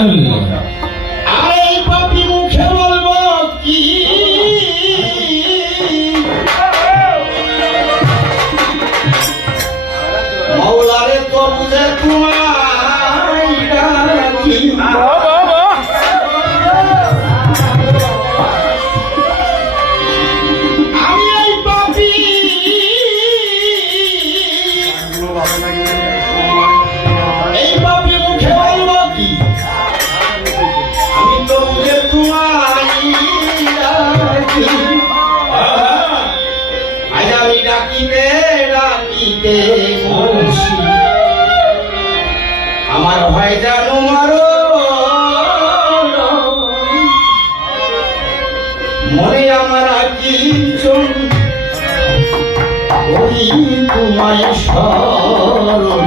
আর এই পাপি মুখে বলবো কি মৌলারে তো বুঝে তোমায় ডাকি আমি এই পাপি এই পাপি মুখে বলবো কি আমি তো বুঝে তোমায় ডাকি আজ আমি ডাকিতে ডাকিতে বলছি আমার ভয় জানো মারো মনে আমার কিছু ওই তোমায় স্মরণ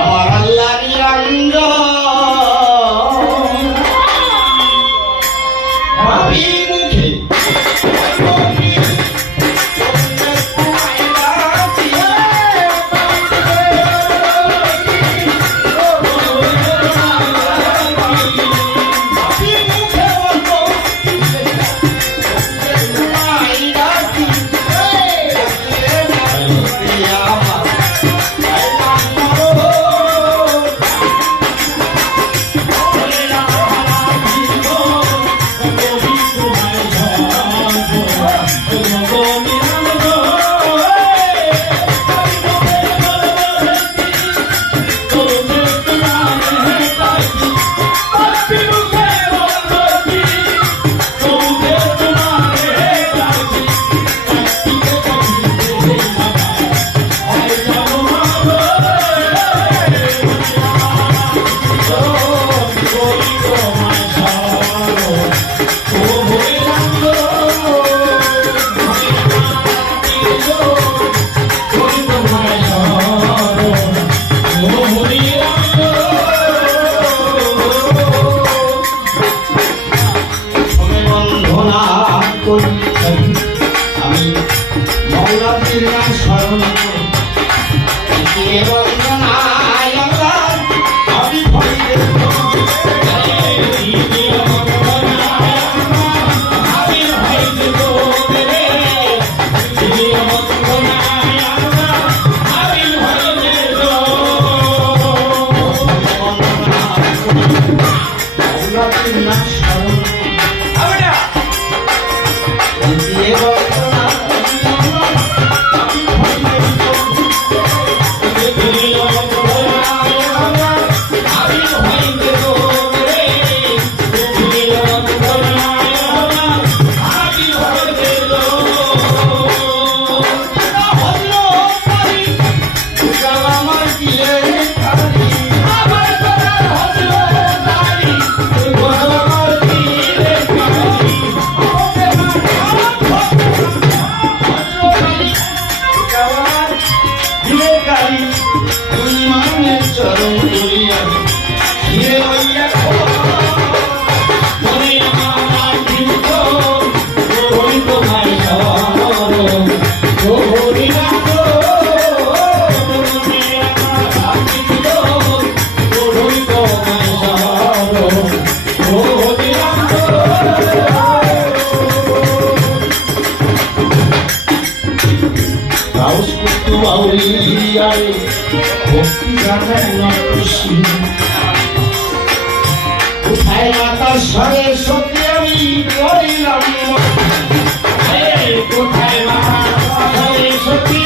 আমার আল্লাহ নিরঞ্জন ভাবি মুখে আমি মৌলাদের নাম স্মরণ করি বন্দনায় আমি কোথায় মাতার স্বরে সত্যি আমি করিলাম কোথায় মাতার স্বরে সত্যি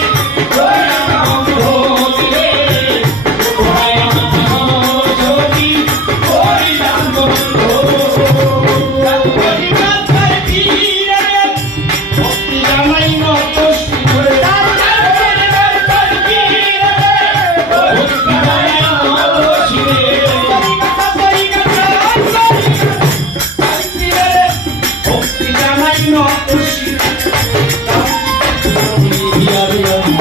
Yeah.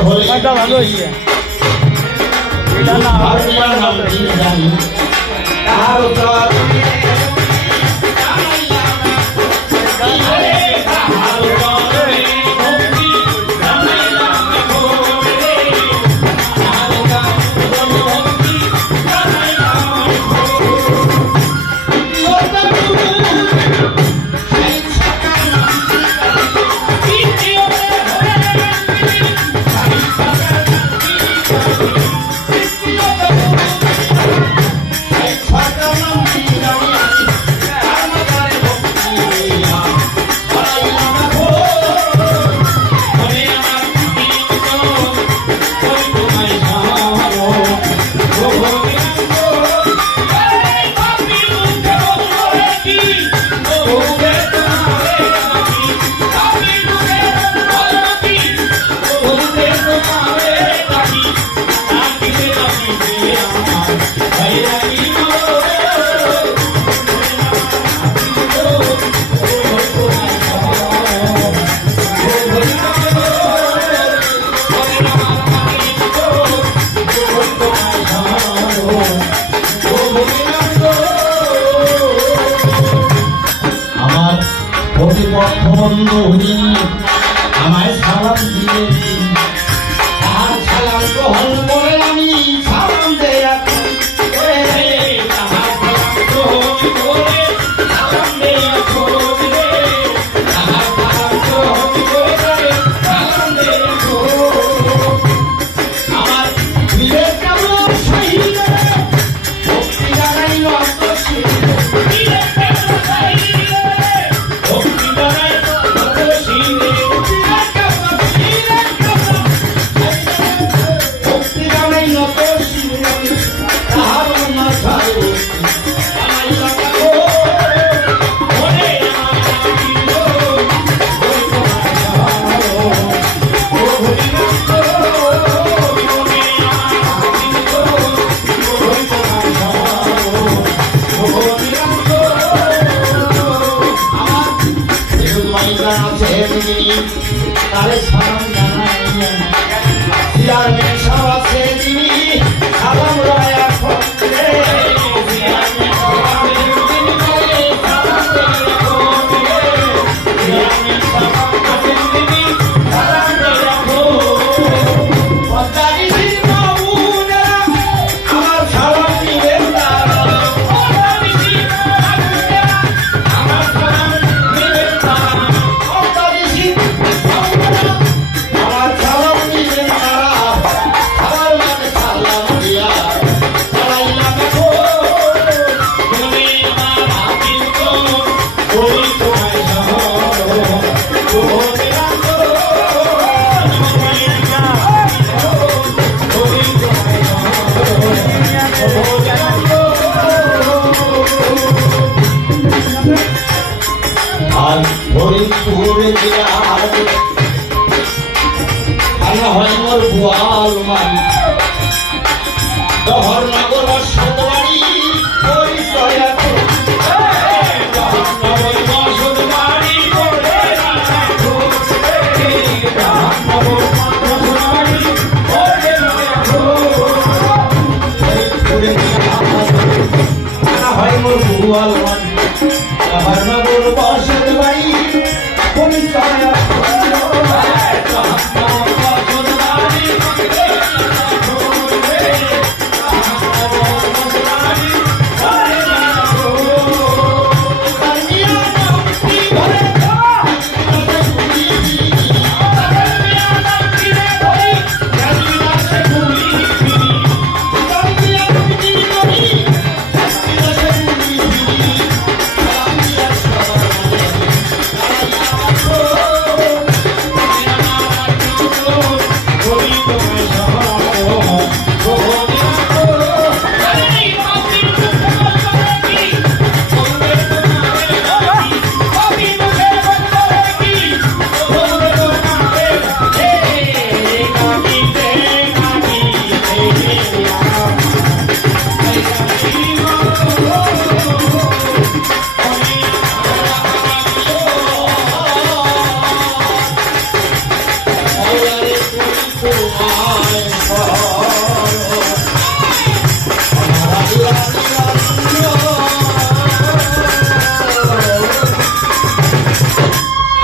হলে এটা ভালো হয়েছে এটা না ভারতীয় নাম তিনি জানি তাহার উত্তর প্রতিপক্ষ বন্ধু আমায় সালাম দিয়ে তাহার সালাম গ্রহণ করে আমি সালাম দেই এখন তাহার সালাম গ্রহণ করে সালাম দেই এখন তাহার সালাম গ্রহণ করে সালাম দেই এখন আমার প্রিয়ের কেমন শহীদ ভক্তি জানাই অন্তশীল প্রিয়ের কেমন শহীদ তারে সালাম জানাই চেয়ারম্যান সাহেব আছে যিনি সালাম রায় এখন আমার সালাম নিবেন ফরিদপুরে জেলার আনা হয় মোর বুয়াল মান দহরনগর সতবাড়ি পরিচয় আছে দহরনগর সতবাড়ি ফরিদপুরে আনা হয় মোর বুয়াল মান দহরনগর বসত বাড়ি পরিচয় আমায়